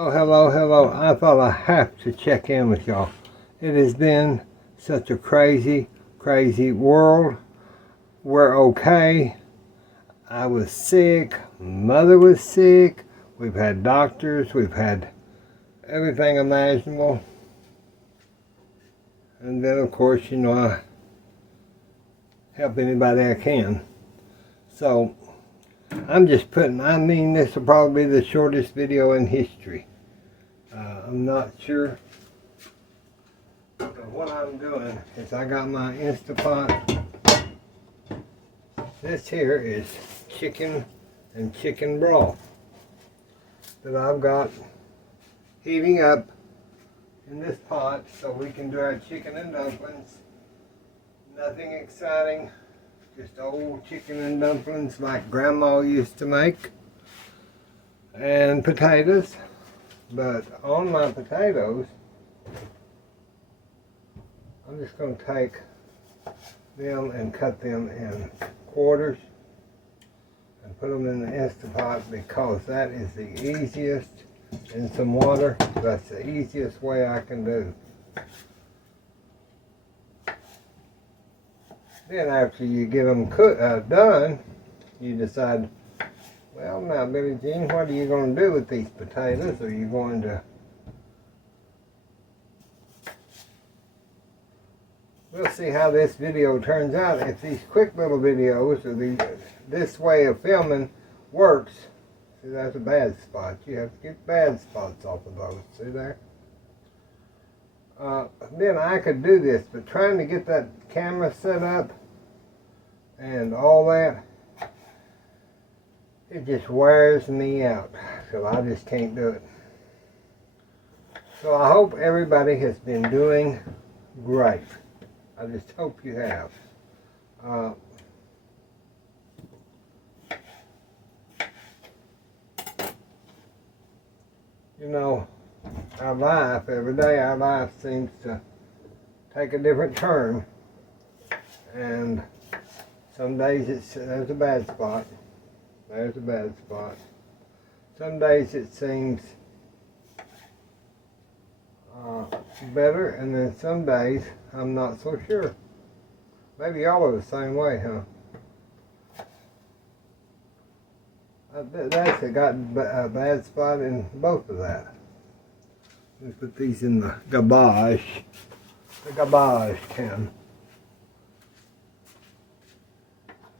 Oh, hello. I thought I have to check in with y'all. It has been such a crazy world. We're okay. I was sick. Mother was sick. We've had doctors. We've had everything imaginable. And then, of course, I help anybody I can. So, I'm just this will probably be the shortest video in history. I'm not sure. But what I'm doing is I got my Instapot. This here is chicken and chicken broth that I've got heating up in this pot so we can do our chicken and dumplings. Nothing exciting, just old chicken and dumplings like Grandma used to make. And potatoes. But on my potatoes, I'm just going to take them and cut them in quarters and put them in the Instapot because that is the easiest. In some water, that's the easiest way I can do. Then after you get them done, you decide, well, now, Billie Jean, what are you going to do with these potatoes? Are you going to... We'll see how this video turns out. If these quick little videos or this way of filming works, see, that's a bad spot. You have to get bad spots off of those. See there? Then I could do this, but trying to get that camera set up and all that, it just wears me out, so I just can't do it. So I hope everybody has been doing great. I just hope you have. Our life, every day our life seems to take a different turn. And some days there's a bad spot. There's a bad spot. Some days it seems better, and then some days I'm not so sure. Maybe y'all are the same way, huh? That's got a bad spot in both of that. Let's put these in the garbage can.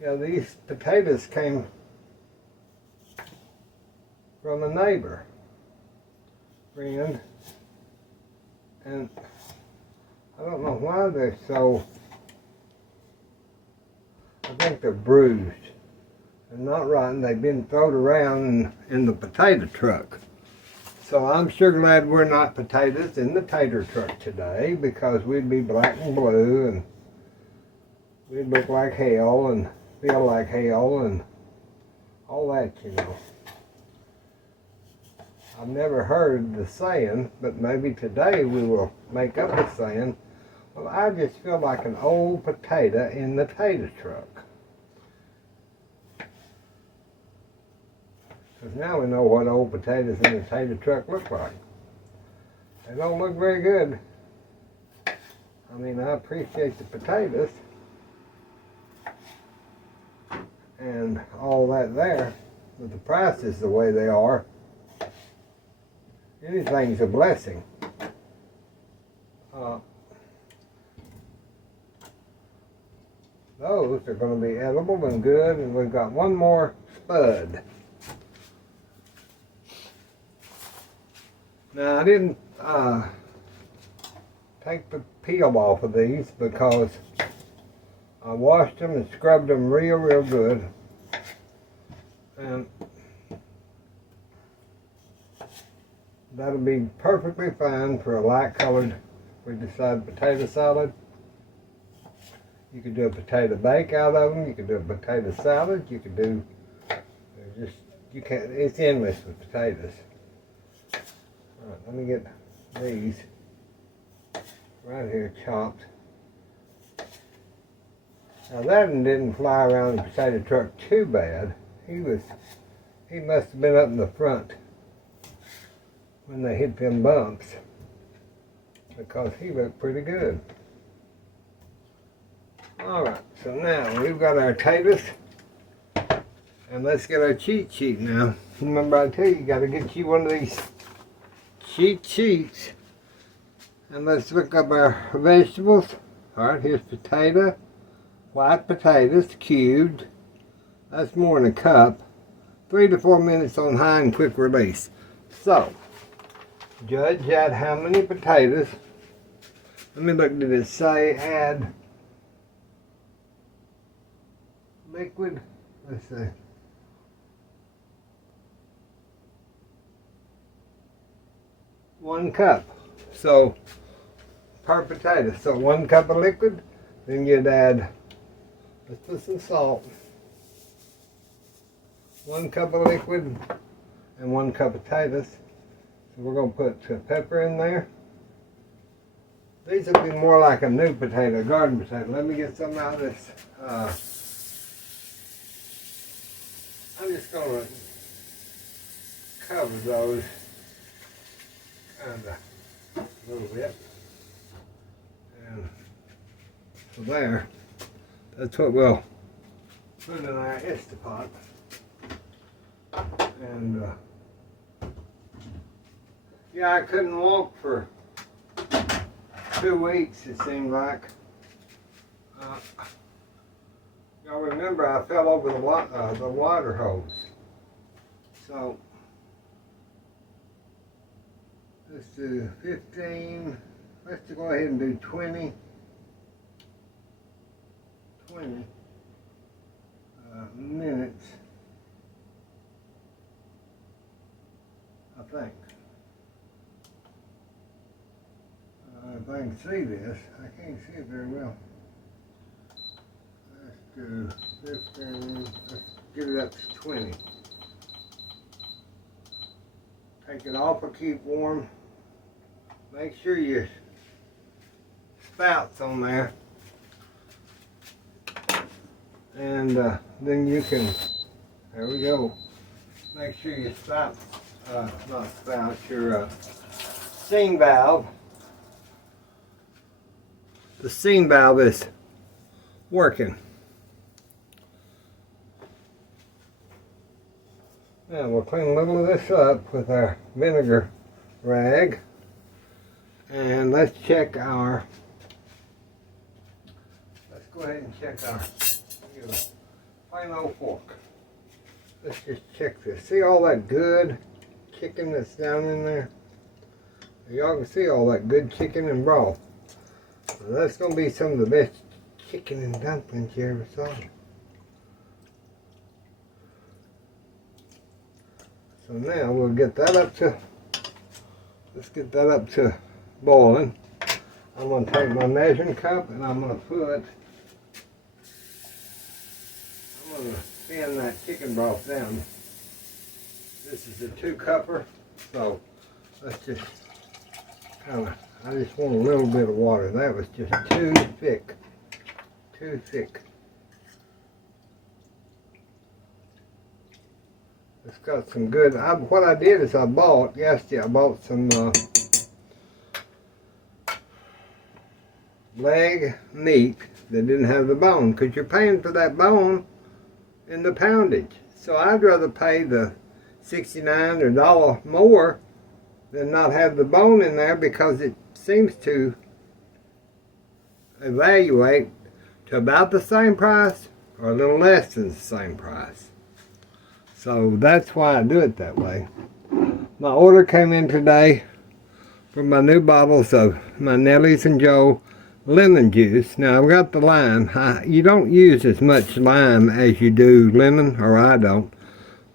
Yeah, these potatoes came from a neighbor friend, and I don't know why they're so, I think they're bruised and not rotten. They've been thrown around in the potato truck. So I'm sure glad we're not potatoes in the tater truck today, because we'd be black and blue and we'd look like hell and feel like hell and all that, I've never heard the saying, but maybe today we will make up the saying, well, I just feel like an old potato in the tater truck. Because now we know what old potatoes in the tater truck look like. They don't look very good. I mean, I appreciate the potatoes and all that there, but the prices the way they are, anything's a blessing. Those are going to be edible and good, and we've got one more spud. Now, I didn't take the peel off of these because I washed them and scrubbed them real good. And that'll be perfectly fine for a light colored, we decide, potato salad. You could do a potato bake out of them. You could do a potato salad. You could do, it's endless with potatoes. All right, let me get these right here chopped. Now that one didn't fly around the potato truck too bad. He must have been up in the front when they hit them bumps, because he looked pretty good. Alright, so now we've got our potatoes, and let's get our cheat sheet now. Remember I tell you got to get you one of these cheat sheets. And let's look up our vegetables. Alright, here's potato, white potatoes cubed. That's more than a cup. 3 to 4 minutes on high and quick release. So, judge at how many potatoes. Let me look, did it say add liquid? Let's see. One cup. So, per potato. So 1 cup of liquid, then you'd add, let's put some salt. 1 cup of liquid and 1 cup of potatoes. So we're going to put pepper in there. These will be more like a new potato, garden potato. Let me get some out of this. I'm just going to cover those kind of a little bit. And so there, that's what we'll put in our Instapot. And yeah, I couldn't walk for 2 weeks, it seemed like. Y'all remember I fell over the water hose. So let's do 15. Let's go ahead and do 20 minutes, I think. If I can see this, I can't see it very well. Let's do 15, let's get it up to 20. Take it off and keep warm. Make sure your spout's on there. And then you can, there we go. Make sure your spout, not spout, your steam valve. The steam valve is working. Now we'll clean a little of this up with our vinegar rag. And let's check our, let's go ahead and check our, get a plain old fork. Let's just check this. See all that good chicken that's down in there? Y'all can see all that good chicken and broth. So that's going to be some of the best chicken and dumplings you ever saw. So now we'll get that up to, let's get that up to boiling. I'm going to take my measuring cup and I'm going to thin that chicken broth down. This is a 2-cupper, so let's just kind of, I just want a little bit of water. That was just too thick. Too thick. It's got some good, what I did is I bought some leg meat that didn't have the bone, because you're paying for that bone in the poundage. So I'd rather pay the $69 or $1 more than not have the bone in there, because it seems to evaluate to about the same price or a little less than the same price. So that's why I do it that way. My order came in today for my new bottles of my Nellie's and Joe lemon juice. Now I've got the lime. You don't use as much lime as you do lemon, or I don't.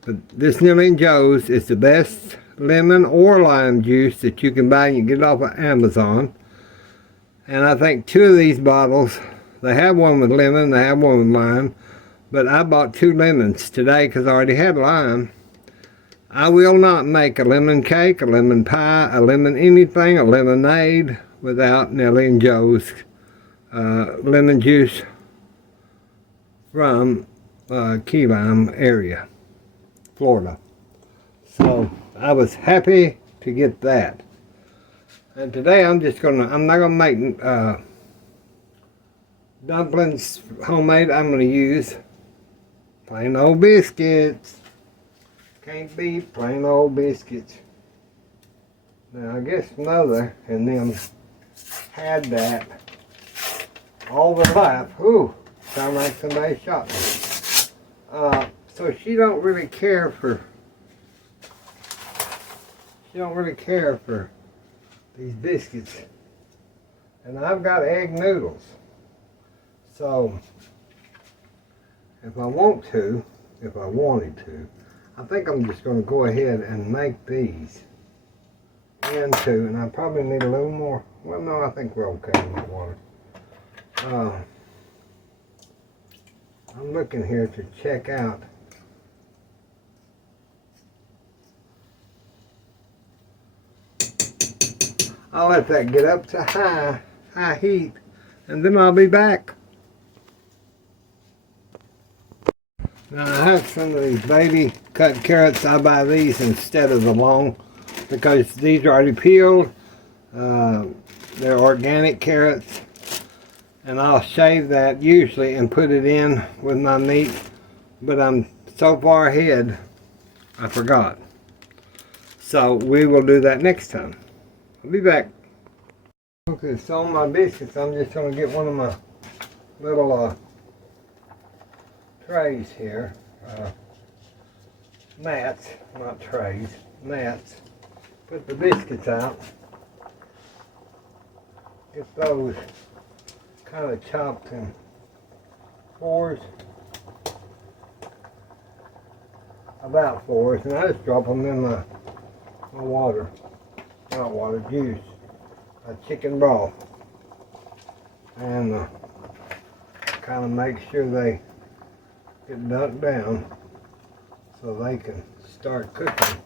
But this Nellie and Joe's is the best lemon or lime juice that you can buy. You can get it off of Amazon. And I think 2 of these bottles, they have one with lemon, they have one with lime. But I bought 2 lemons today because I already had lime. I will not make a lemon cake, a lemon pie, a lemon anything, a lemonade without Nellie and Joe's lemon juice from Key Lime area, Florida. So I was happy to get that. And today I'm not gonna make dumplings homemade. I'm gonna use plain old biscuits. Can't beat plain old biscuits. Now I guess Mother and them had that all their life. Ooh, sound like somebody shot me. So she don't really care for these biscuits. And I've got egg noodles. So if I wanted to, I think I'm just going to go ahead and make these into, and I probably need a little more. Well, no, I think we're okay with water. I'm looking here to check out I'll let that get up to high heat, and then I'll be back. Now I have some of these baby cut carrots. I buy these instead of the long because these are already peeled. They're organic carrots, and I'll shave that usually and put it in with my meat, but I'm so far ahead I forgot. So we will do that next time. I'll be back. Okay, so on my biscuits, I'm just going to get one of my little trays here. Mats, not trays, mats. Put the biscuits out. Get those kind of chopped in fours. About fours. And I just drop them in my water. Not water, juice. Chicken broth. And kind of make sure they get dunked down so they can start cooking.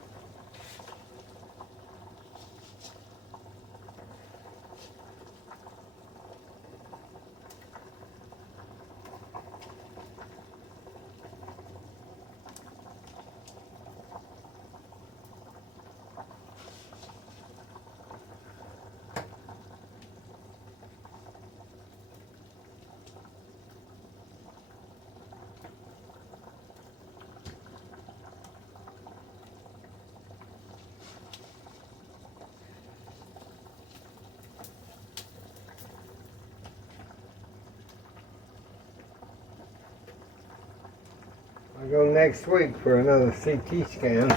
I'll go next week for another CT scan,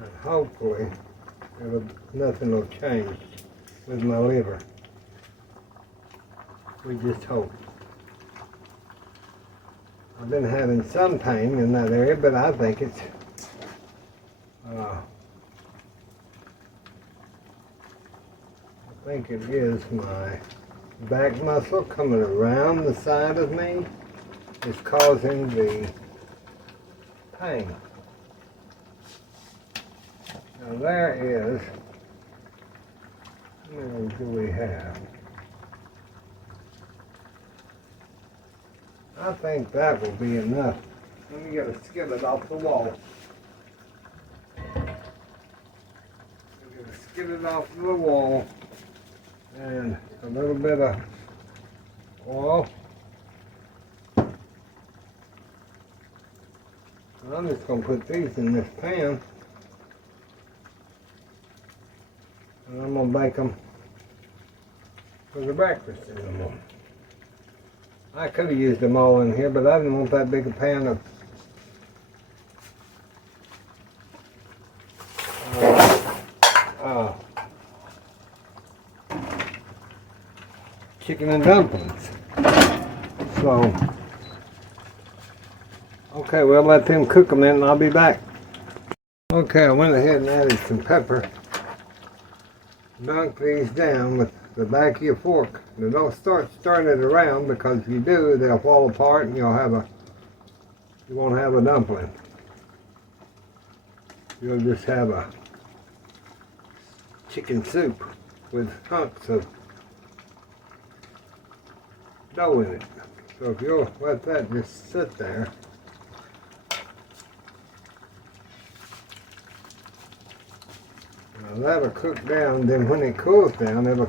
and hopefully nothing will change with my liver. We just hope. I've been having some pain in that area, but I think it's it is my back muscle coming around the side of me is causing the pain. Now there is, how many do we have? I think that will be enough. Let me get a skillet off the wall. Get a skillet off the wall and a little bit of oil. I'm just going to put these in this pan, and I'm going to bake them for the breakfast in the morning. I could have used them all in here, but I didn't want that big a pan of chicken and dumplings. So, okay, we'll let them cook them then and I'll be back. Okay, I went ahead and added some pepper. Dunk these down with the back of your fork. Now don't start stirring it around, because if you do, they'll fall apart and you won't have a dumpling. You'll just have a chicken soup with hunks of dough in it. So if you'll let that just sit there, that'll cook down. Then when it cools down, it'll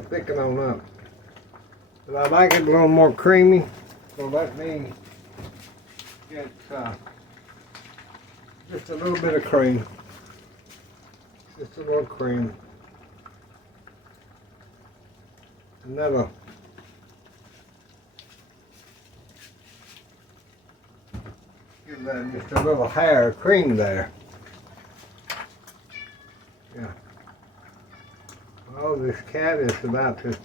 thicken on up. But I like it a little more creamy, so let me get just a little bit of cream. Just a little cream. And that'll give that just a little hair of cream there. Yeah. Oh, this cat is about to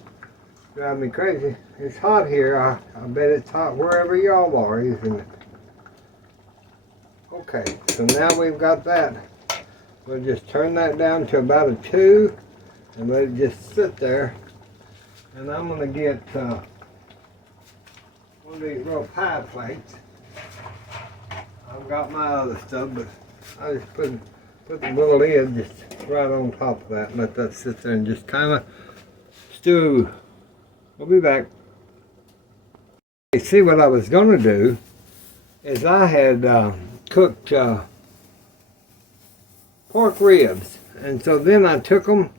drive me crazy. It's hot here. I bet it's hot wherever y'all are, isn't it? Okay, so now we've got that. We'll just turn that down to about a 2 and let it just sit there. And I'm going to get one of these little pie plates. I've got my other stuff, but I just put the little lid just right on top of that and let that sit there and just kind of stew. We'll be back. See, what I was going to do is I had cooked pork ribs, and so then I took them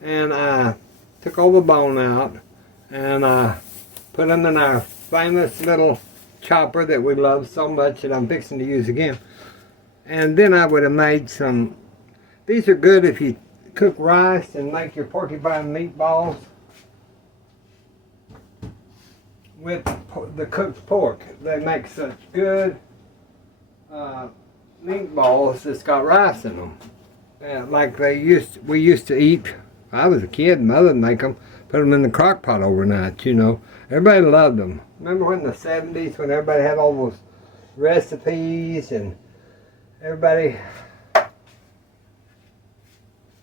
and I took all the bone out and I put them in our famous little chopper that we love so much that I'm fixing to use again. And then I would have made some, these are good if you cook rice and make your porcupine meatballs with the cooked pork. They make such good meatballs that's got rice in them. Like we used to eat. I was a kid, Mother would make them, put them in the crock pot overnight, you know. Everybody loved them. Remember when in the 70s when everybody had all those recipes and everybody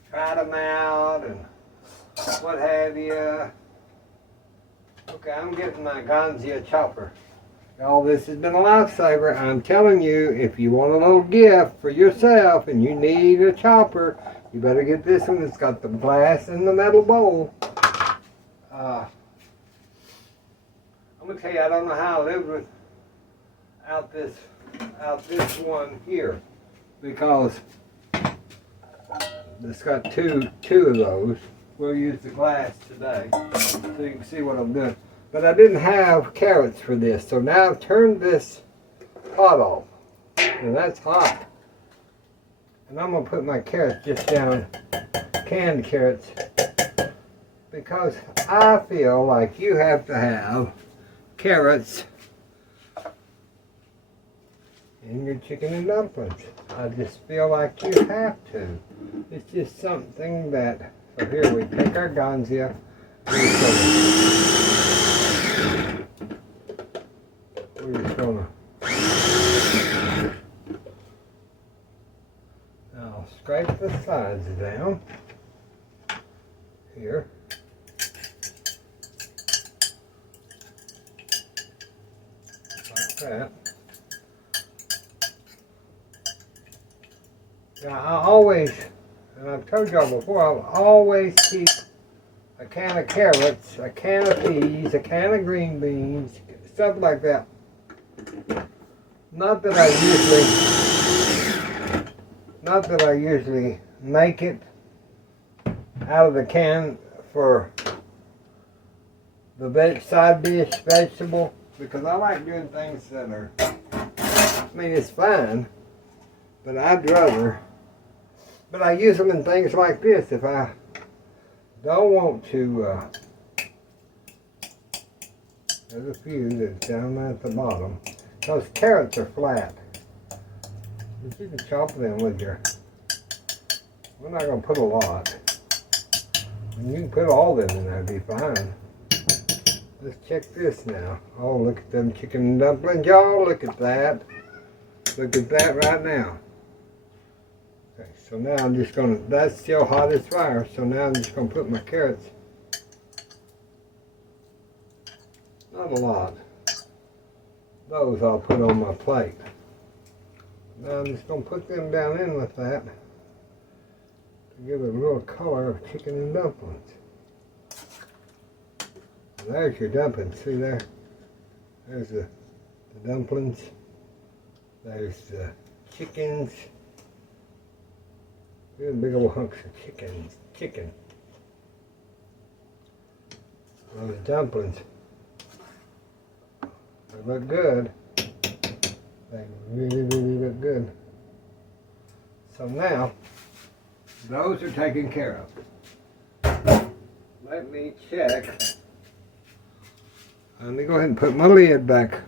tried them out and what have you. Okay, I'm getting my Ganzia chopper. Y'all, this has been a lifesaver. I'm telling you, if you want a little gift for yourself and you need a chopper, you better get this one. It's got the glass and the metal bowl. I'm gonna tell you, I don't know how I lived without this one here, because it's got two of those. We'll use the glass today so you can see what I'm doing. But I didn't have carrots for this, so now I've turned this pot off, and that's hot. And I'm gonna put my carrots just down, canned carrots, because I feel like you have to have carrots in your chicken and dumplings. I just feel like you have to. It's just something that, so here we take our Ganzia, we're just gonna now scrape the sides down here. Like that. Now I always, and I've told y'all before, I'll always keep a can of carrots, a can of peas, a can of green beans, stuff like that. Not that I usually make it out of the can for the side dish vegetable, because I like doing things that are, I mean, it's fine, but I'd rather, but I use them in things like this if I don't want to. There's a few that's down at the bottom. Those carrots are flat. But you can chop them with your, we're not going to put a lot. And you can put all them in there, it'd be fine. Let's check this now. Oh, look at them chicken and dumplings, y'all. Look at that. Look at that right now. Okay, so now I'm just going to, that's still hot as fire, so now I'm just going to put my carrots. Not a lot. Those I'll put on my plate. Now I'm just going to put them down in with that to give it a little color of chicken and dumplings. And there's your dumplings. See there? There's the dumplings. There's the chickens. Good big old hunks of chicken. Those dumplings. They look good. They really look good. So now, those are taken care of. Let me check. Let me go ahead and put my lid back.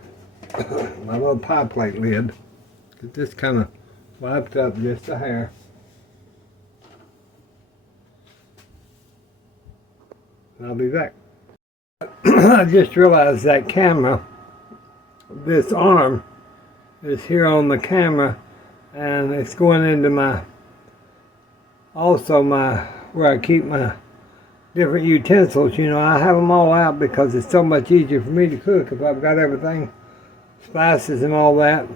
My little pie plate lid. Get this kind of wiped up just a hair. And I'll be back. I just realized that camera, this arm is here on the camera, and it's going into where I keep my different utensils. You know, I have them all out because it's so much easier for me to cook if I've got everything, spices and all that.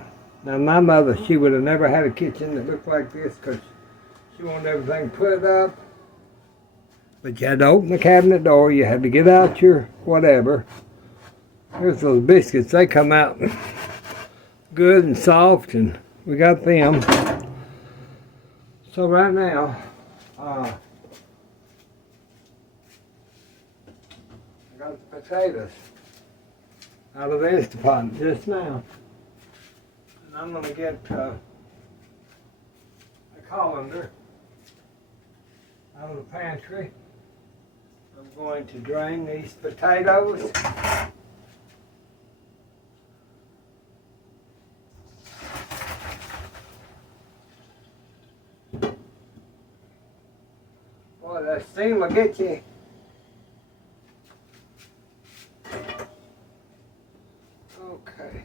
Now my mother, she would have never had a kitchen that looked like this because she wanted everything put up. But you had to open the cabinet door, you had to get out your whatever. Here's those biscuits, they come out good and soft, and we got them. So right now, I got the potatoes out of the Instapot just now. And I'm going to get a colander out of the pantry. I'm going to drain these potatoes. Boy, that steam will get you. Okay.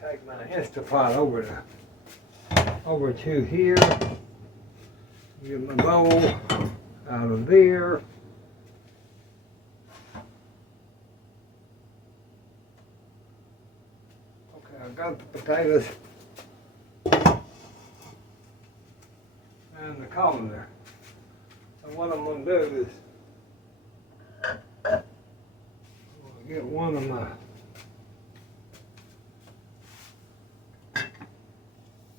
Take my Instapot over to here. Get my bowl out of there. Okay, I've got the potatoes and the colander. So what I'm going to do is I'm going to get one of my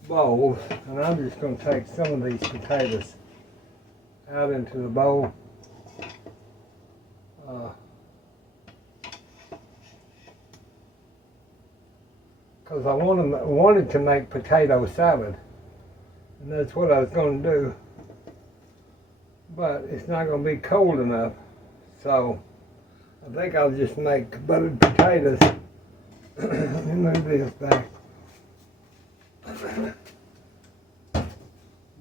bowls, and I'm just going to take some of these potatoes out into the bowl. Because I wanted to make potato salad, and that's what I was going to do, but it's not going to be cold enough, so I think I'll just make buttered potatoes. Let me move this back.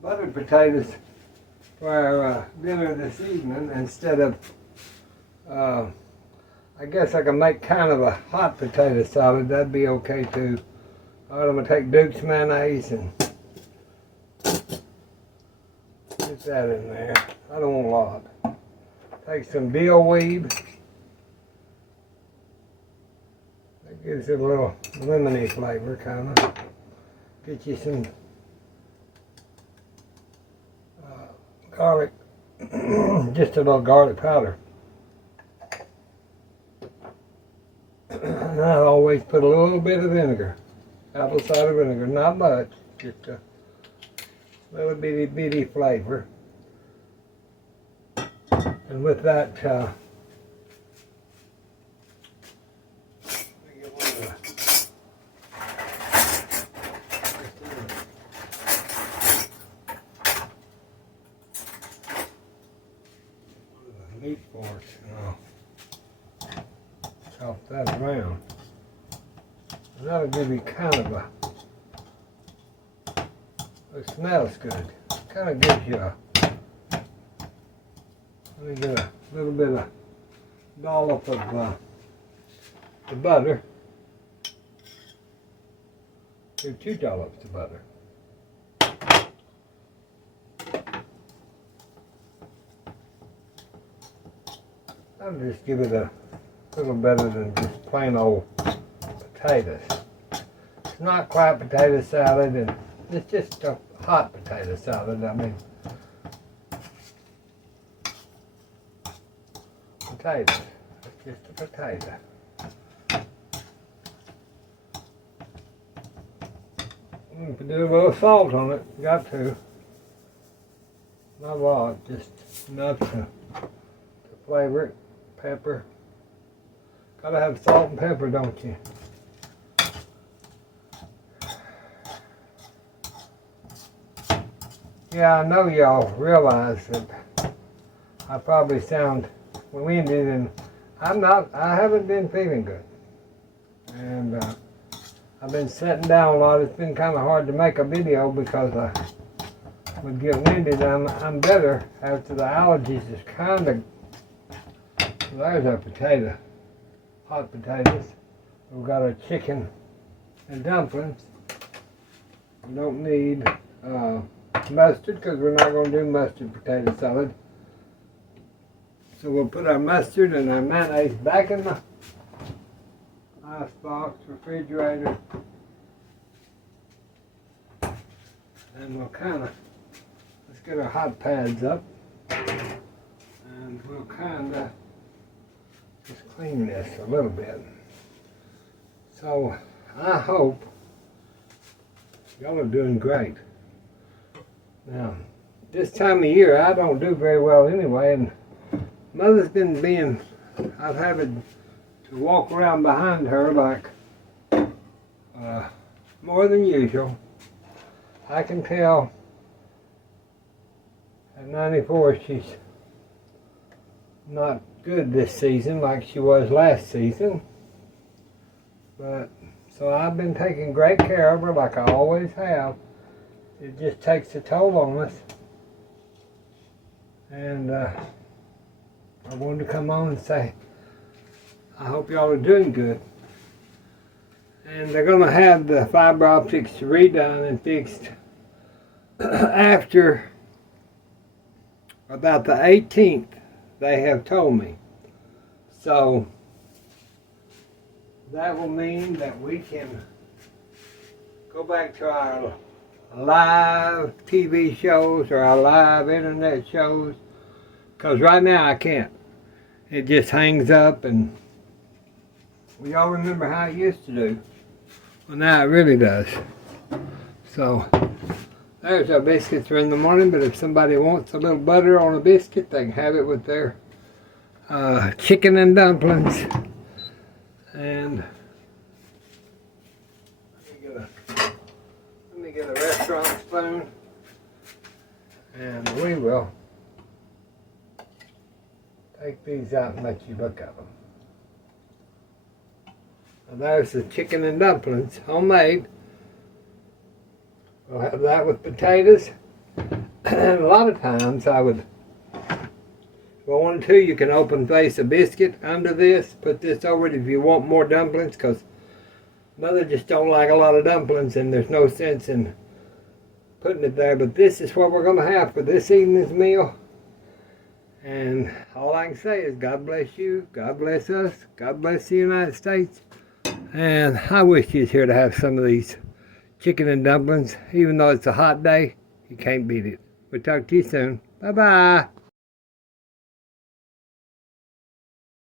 Buttered potatoes for our dinner this evening instead of, I guess I can make kind of a hot potato salad. That'd be okay too. All right, I'm going to take Duke's mayonnaise and get that in there. I don't want a lot. Take some dill weed. That gives it a little lemony flavor, kind of. Get you some garlic, just a little garlic powder. And I always put a little bit of vinegar, apple cider vinegar, not much, just a little bitty flavor. And with that, meat forks, and I'll chop that around. And that'll give you kind of it smells good. Kind of gives you let me get a little bit of dollop of the butter. Do 2 dollops of butter. I'll just give it a little better than just plain old potatoes. It's not quite potato salad, and it's just a hot potato salad. I mean, potatoes. It's just a potato. Put a little salt on it. Got to. Not a lot, just enough to flavor it. Pepper. Gotta have salt and pepper, don't you? Yeah, I know y'all realize that I probably sound winded, and I haven't been feeling good. And I've been sitting down a lot. It's been kind of hard to make a video because I would get winded. I'm better after the allergies is kind of. There's our potato, hot potatoes. We've got our chicken and dumplings. We don't need mustard because we're not going to do mustard potato salad. So we'll put our mustard and our mayonnaise back in the ice box, refrigerator, and we'll let's get our hot pads up, and we'll just clean this a little bit. So I hope y'all are doing great. Now, this time of year I don't do very well anyway, and Mother's been I've had to walk around behind her like more than usual. I can tell at 94 she's not good this season like she was last season. But so I've been taking great care of her like I always have. It just takes a toll on us. And I wanted to come on and say I hope y'all are doing good. And they're going to have the fiber optics redone and fixed after about the 18th, they have told me. So that will mean that we can go back to our live TV shows or our live internet shows, because right now I can't. It just hangs up, and we all remember how it used to do. Well, now it really does. So there's our biscuits for in the morning, but if somebody wants a little butter on a biscuit, they can have it with their chicken and dumplings. And let me get a restaurant spoon, and we will take these out and let you look at them. And there's the chicken and dumplings, homemade. We'll have that with potatoes. And a lot of times I would, if I wanted to, you can open face a biscuit under this, put this over it if you want more dumplings, because Mother just don't like a lot of dumplings, and there's no sense in putting it there. But this is what we're going to have for this evening's meal. And all I can say is God bless you, God bless us, God bless the United States. And I wish you was here to have some of these chicken and dumplings. Even though it's a hot day, you can't beat it. We'll talk to you soon. Bye-bye.